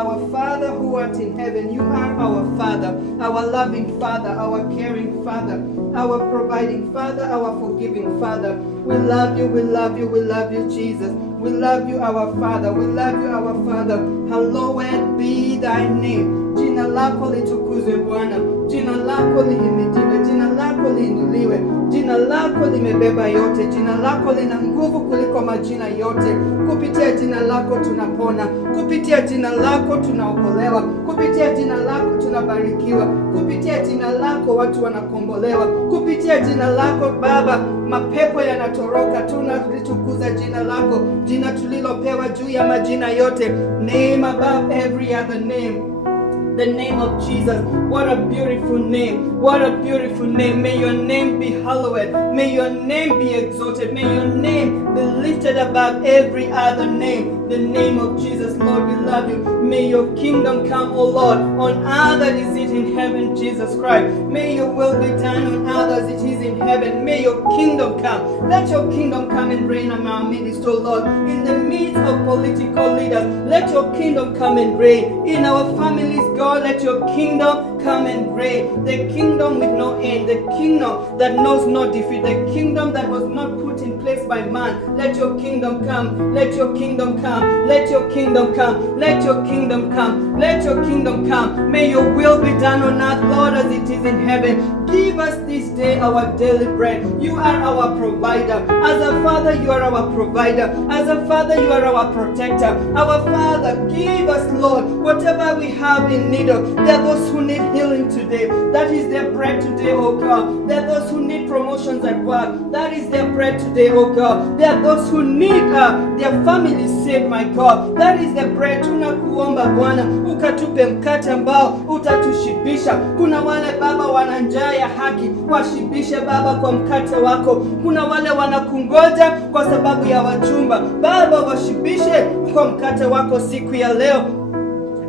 Our Father who art in heaven, you are our Father, our loving Father, our caring Father, our providing Father, our forgiving Father. We love you, we love you, we love you, Jesus. We love you, our Father. We love you, our Father. Hallowed be thy name. Jina lako litukuzwe Bwana. Jina lako lihimidiwe. Jina lako liinuliwe. Jina lako limebeba yote. Jina lako lina nguvu kuliko majina yote. Kupitia jina lako tunapona. Kupitia jina lako tunaokolewa. Kupitia jina lako tunabarikiwa. Kupitia jina lako watu wanakombolewa. Kupitia jina lako Baba, mapepo yanatoroka. Tunalitukuza jina lako, jina tulilopewa juu ya majina yote. Name above every other name. The name of Jesus. What a beautiful name. What a beautiful name. May your name be hallowed. May your name be exalted. May your name be lifted above every other name. The name of Jesus, Lord, we love you. May your kingdom come, O Lord, on earth as it is in heaven, Jesus Christ. May your will be done on earth as it is in heaven. May your kingdom come. Let your kingdom come and reign among our midst, O Lord. In the midst of political leaders, let your kingdom come and reign. In our families, God, let your kingdom come and reign. The kingdom with no end, the kingdom that knows no defeat, the kingdom that was not put in place by man. Let your kingdom come. Let your kingdom come. Let your kingdom come. Let your kingdom come. Let your kingdom come. May your will be done on earth, Lord, as it is in heaven. Give us this day our daily bread. You are our provider. As a father, you are our provider. As a father, you are our protector. Our Father, give us, Lord, whatever we have in need of. There are those who need healing today. That is their bread today, oh God. There are those who need promotions at work. That is their bread today, oh God. There are those who need their families saved, my God. That is their bread. Tunakuomba Bwana, ukatupe mkate ambao utatushibisha. Kuna wale Baba wana njaa ya haki, washibishe Baba kwa mkate wako. Kuna wale wanakungoja kwa sababu ya wachumba, Baba washibishe kwa mkate wako siku ya leo.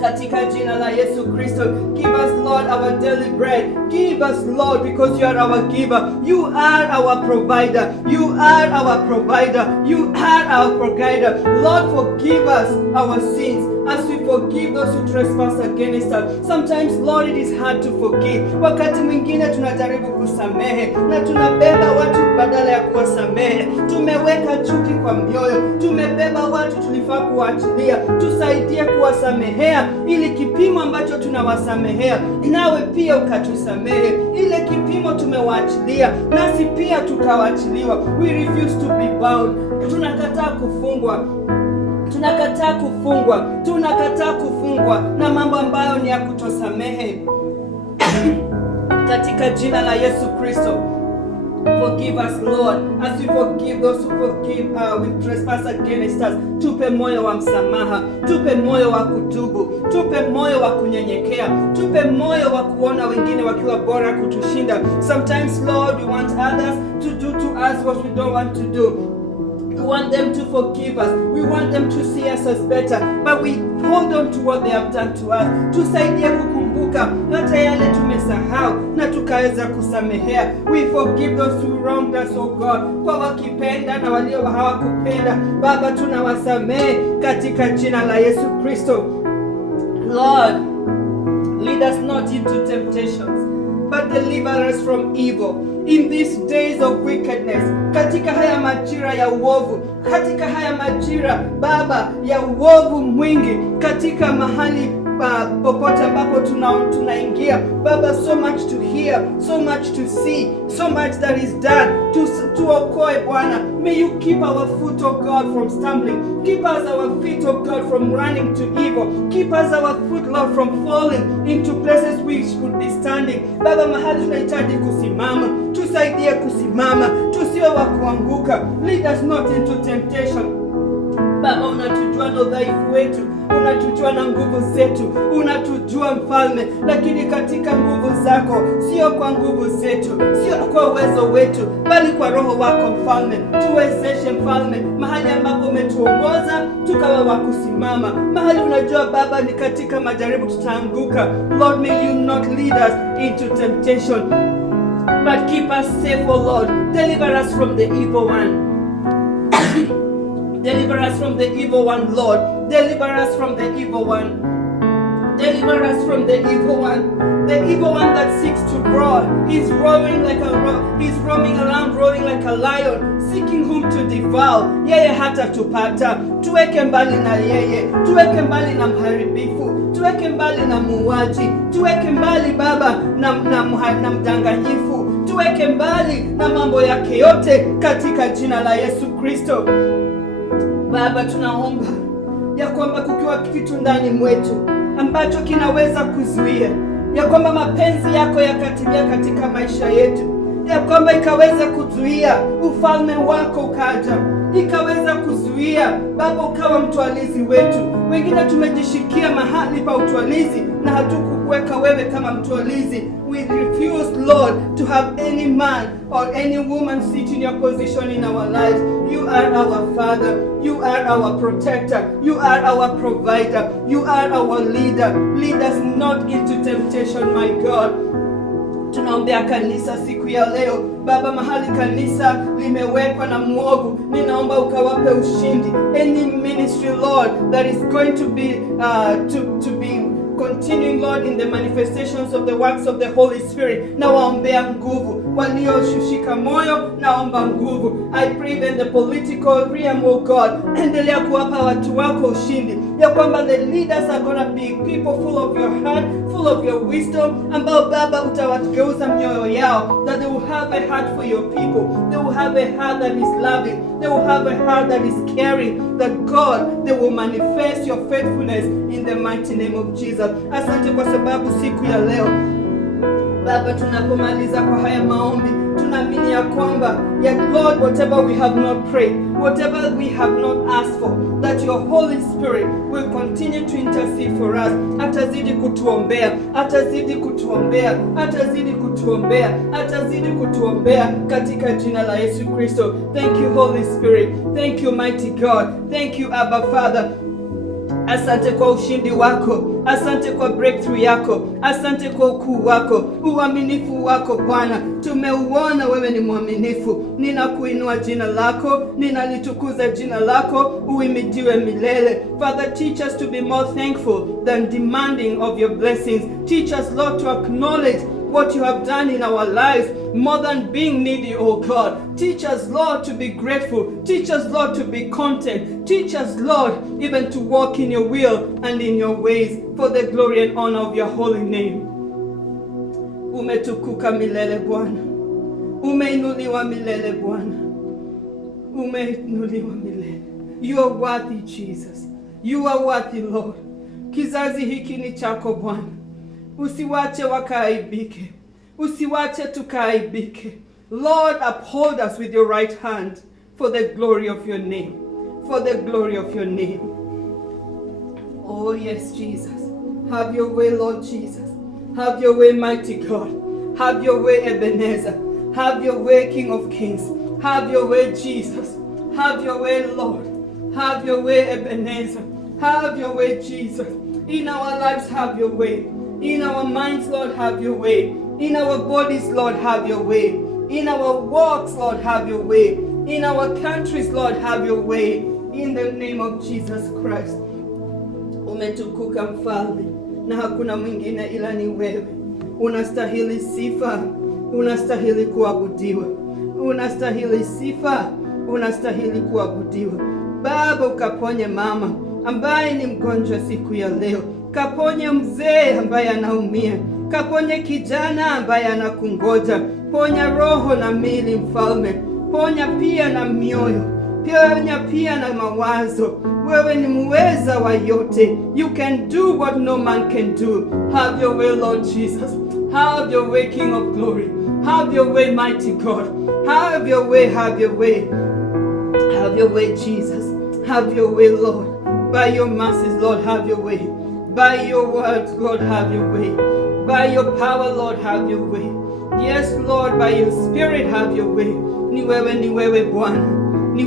Katika jina la Yesu Kristo, give us, Lord, our daily bread. Give us, Lord, because you are our giver. You are our provider. You are our provider. You are our provider. Lord, forgive us our sins as we forgive those who trespass against us. Sometimes, Lord, it is hard to forgive. Wakati mwingine tunajaribu kusamehe na tunabeba watu badala ya kuwasamehe. Tumeweka chuki kwa mioyo. Tumebeba watu tulifaa kuachilia. Tusaidie kuwasamehea ili kipimo ambacho tunawasamehea nawe pia ukatusamehe. Ile kipimo tumewaachilia nasi pia tukawachiliwa. We refuse to be bound. Tunakataa kufungwa. Tunakataa kufungwa. Tunakataa kufungwa na mambo ambayo ni ya kutosamehe. Katika jina la Yesu Kristo, forgive us, Lord, as we forgive those who forgive with trespass against us. Tupe moyo wa msamaha, tupe moyo wa kutubu, tupe moyo wa kunyenyekea, tupe moyo wa kuona wengine wakiwa bora kutushinda. Sometimes, Lord, we want others to do to us what we don't want to do. We want them to forgive us. We want them to see us as better. But we hold on to what they have done to us. Tusaidie kukumbuka hata yale tumesahau na tukaweza kusamehea. We forgive those who wronged us, oh God. Kwa wakipenda na walio hawakupenda, Baba, tunawasamehe katika jina la Yesu Kristo. Lord, lead us not into temptations, but deliver us from evil. In these days of wickedness, katika haya majira ya uovu, katika haya majira Baba ya uovu mwingi, katika mahali popote ambapo tunaingia Baba, so much to hear, so much to see, so much that is done tuokoe Bwana. May you keep our foot, oh God, from stumbling. Keep us our feet, oh God, from running to evil. Keep us our foot, Lord, from falling into places we should be standing. Baba, mahali tunahitaji kusimama, tusaidie kusimama, tusiwe wa kuanguka. Lead us not into temptation. Baba, unatujua na udhaifu wetu, unatujua na nguvu zetu, unatujua Mfalme, lakini katika nguvu zako, sio kwa nguvu zetu, sio kwa uwezo wetu, bali kwa Roho wako Mfalme. Tuwezeshe Mfalme, mahali ambapo umetuongoza tukawa wa kusimama. Mahali unajua Baba ni katika majaribu tutaanguka. Lord, may you not lead us into temptation, but keep us safe, oh Lord. Deliver us from the evil one. Deliver us from the evil one, Lord. Deliver us from the evil one. Deliver us from the evil one. The evil one that seeks to roar. He's roaring like he's roaming around, roaring like a lion, seeking whom to devour. Yeye hata tupata. Tuweke mbali na yeye. Tuweke mbali na mharibifu. Tuweke mbali na muuaji. Tuweke mbali Baba na mdanganyifu. Tuweke mbali na mambo yake yote katika jina la Yesu Kristo. Baba, tunaomba ya kwamba kukiwa kitu ndani mwetu ambacho kinaweza kuzuia ya kwamba mapenzi yako yakatimia katika maisha yetu, ya kwamba ikaweza kuzuia ufalme wako ukaja, ikaweza kuzuia Baba ukawa mtwalizi wetu. Wengine tumejishikia mahali pa utwalizi na hatukukuweka wewe kama mtwalizi. We refuse, Lord, to have any man or any woman sit in your position in our lives. You are our Father. You are our protector. You are our provider. You are our leader. Lead us not into temptation, my God. Tunaombea kanisa siku ya leo Baba, mahali kanisa limewekwa na mwovu, ninaomba ukawape ushindi. Any ministry, Lord, that is going to be to be continuing, Lord, in the manifestations of the works of the Holy Spirit, na waombea nguvu. Walioshushika moyo, naomba nguvu. I pray in the political realm, oh God, endelea kuwapa watu wako ushindi, ya kwamba the leaders are gonna be people full of your heart, full of your wisdom, ambao Baba utawageuza mioyo yao, that they will have a heart for your people. They will have a heart that is loving. They will have a heart that is caring. That God, they will manifest your faithfulness in the mighty name of Jesus. Asante kwa sababu siku ya leo Baba, tunapomaliza kwa haya maombi, tunaamini ya kwamba, yet Lord, whatever we have not prayed, whatever we have not asked for, that your Holy Spirit will continue to intercede for us. Atazidi kutuombea, atazidi kutuombea, atazidi kutuombea, atazidi kutuombea katika jina la Yesu Kristo. Thank you, Holy Spirit. Thank you, mighty God. Thank you, Abba Father. Asante kwa ushindi wako, asante kwa breakthrough yako, asante kwa ukuu wako, uaminifu wako Bwana. Tumeuona wewe ni mwaminifu. Ninakuinua jina lako, ninalitukuza jina lako, uimidiwe milele. Father, teach us to be more thankful than demanding of your blessings. Teach us, Lord, to acknowledge what you have done in our lives more than being needy, oh God. Teach us, Lord, to be grateful. Teach us, Lord, to be content. Teach us, Lord, even to walk in your will and in your ways for the glory and honor of your holy name. Umetukuka milele Bwana. Umeinuliwa milele Bwana. Umeinuliwa milele. You are worthy, Jesus. You are worthy, Lord. Kizazi hiki ni chako Bwana. Usiwache wakaaibike. Usiwache tukaaibike. Lord, uphold us with your right hand for the glory of your name. For the glory of your name. Oh yes, Jesus. Have your way, Lord Jesus. Have your way, mighty God. Have your way, Ebenezer. Have your way, King of Kings. Have your way, Jesus. Have your way, Lord. Have your way, Ebenezer. Have your way, Jesus. In our lives, have your way. In our minds, Lord, have your way. In our bodies, Lord, have your way. In our walks, Lord, have your way. In our countries, Lord, have your way. In the name of Jesus Christ. Umetukuka mfalme, na hakuna mwingine ila ni wewe. Unastahili sifa, unastahili kuabudiwa. Unastahili sifa, unastahili kuabudiwa. Baba, ukaponye mama ambaye ni mgonjwa siku ya leo. Kaponye mzee ambaye anaumia. Kaponye kijana ambaye anakungoja. Ponya roho na mili mfalme. Ponya pia na mioyo. Ponya pia na mawazo. Wewe ni muweza wa yote. You can do what no man can do. Have your way, Lord Jesus. Have your way, King of glory. Have your way, mighty God. Have your way, have your way. Have your way, Jesus. Have your way, Lord. By your mercies, Lord, have your way. By your words, Lord, have your way. By your power, Lord, have your way. Yes, Lord, by your spirit, have your way. Ni wewe Bwana. Ni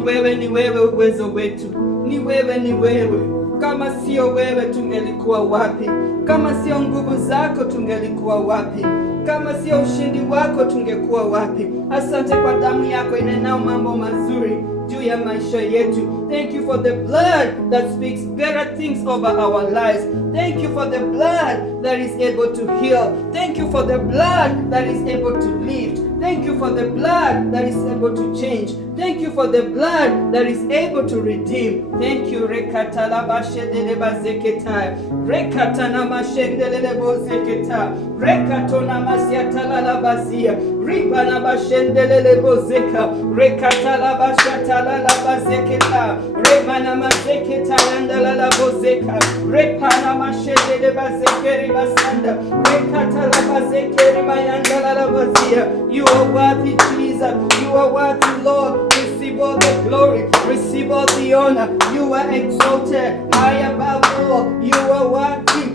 wewe uwezo wetu. Ni wewe. Kama sio wewe tungelikuwa wapi? Kama sio nguvu zako tungelikuwa wapi? Kama sio ushindi wako tungekuwa wapi? Asante kwa damu yako inenao mambo mazuri juu ya maisha yetu. Thank you for the blood that speaks better things over our lives. Thank you for the blood that is able to heal. Thank you for the blood that is able to lift. Thank you for the blood that is able to change. Thank you for the blood that is able to redeem. Thank you. Rekatala bashendele bazeketa. Rekatana mashendele bozeketa. Rekatona masiatala la bazia. Ribana bashendele bozeka. Rekatala bashatala la bazeketa. Remana mazeketa yandala la bozeka. Repana mashendele bazekeri basanda. Rekatala bazekeri mayandala la bazia. You are worthy, Jesus. You are worthy, Lord. Receive all the glory. Receive all the honor. You are exalted. High above all. You are worthy.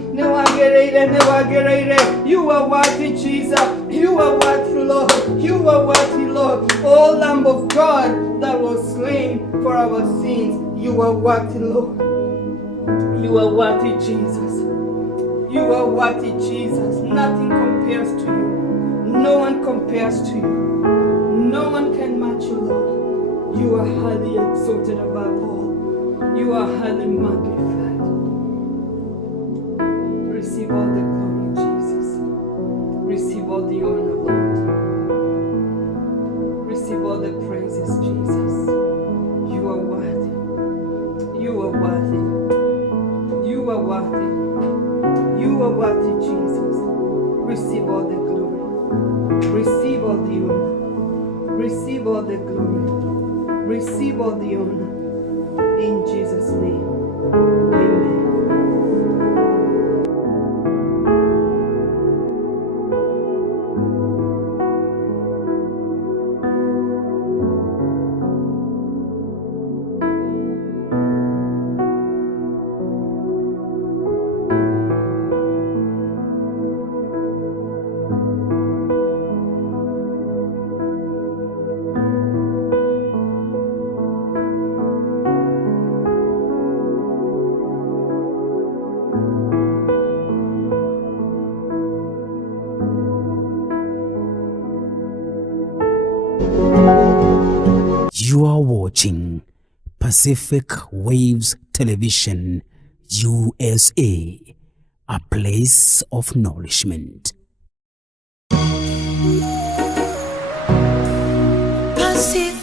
You are worthy, Jesus. You are worthy, Lord. You are worthy, Lord. O Lamb of God that was slain for our sins. You are worthy, Lord. You are worthy, Jesus. You are worthy, Jesus. Nothing compares to you. No one compares to you. No one can match you, Lord. You are highly exalted above all. You are highly magnified. Receive all the glory, Jesus. Receive all the honor, Lord. Receive all the praises, Jesus. You are worthy. You are worthy. You are worthy. You are worthy, Jesus. Receive all the glory. Receive all the honor. Receive all the glory. Receive all the honor. In Jesus' name. Amen. You are watching Pacific Waves Television, USA, a place of nourishment. Pacific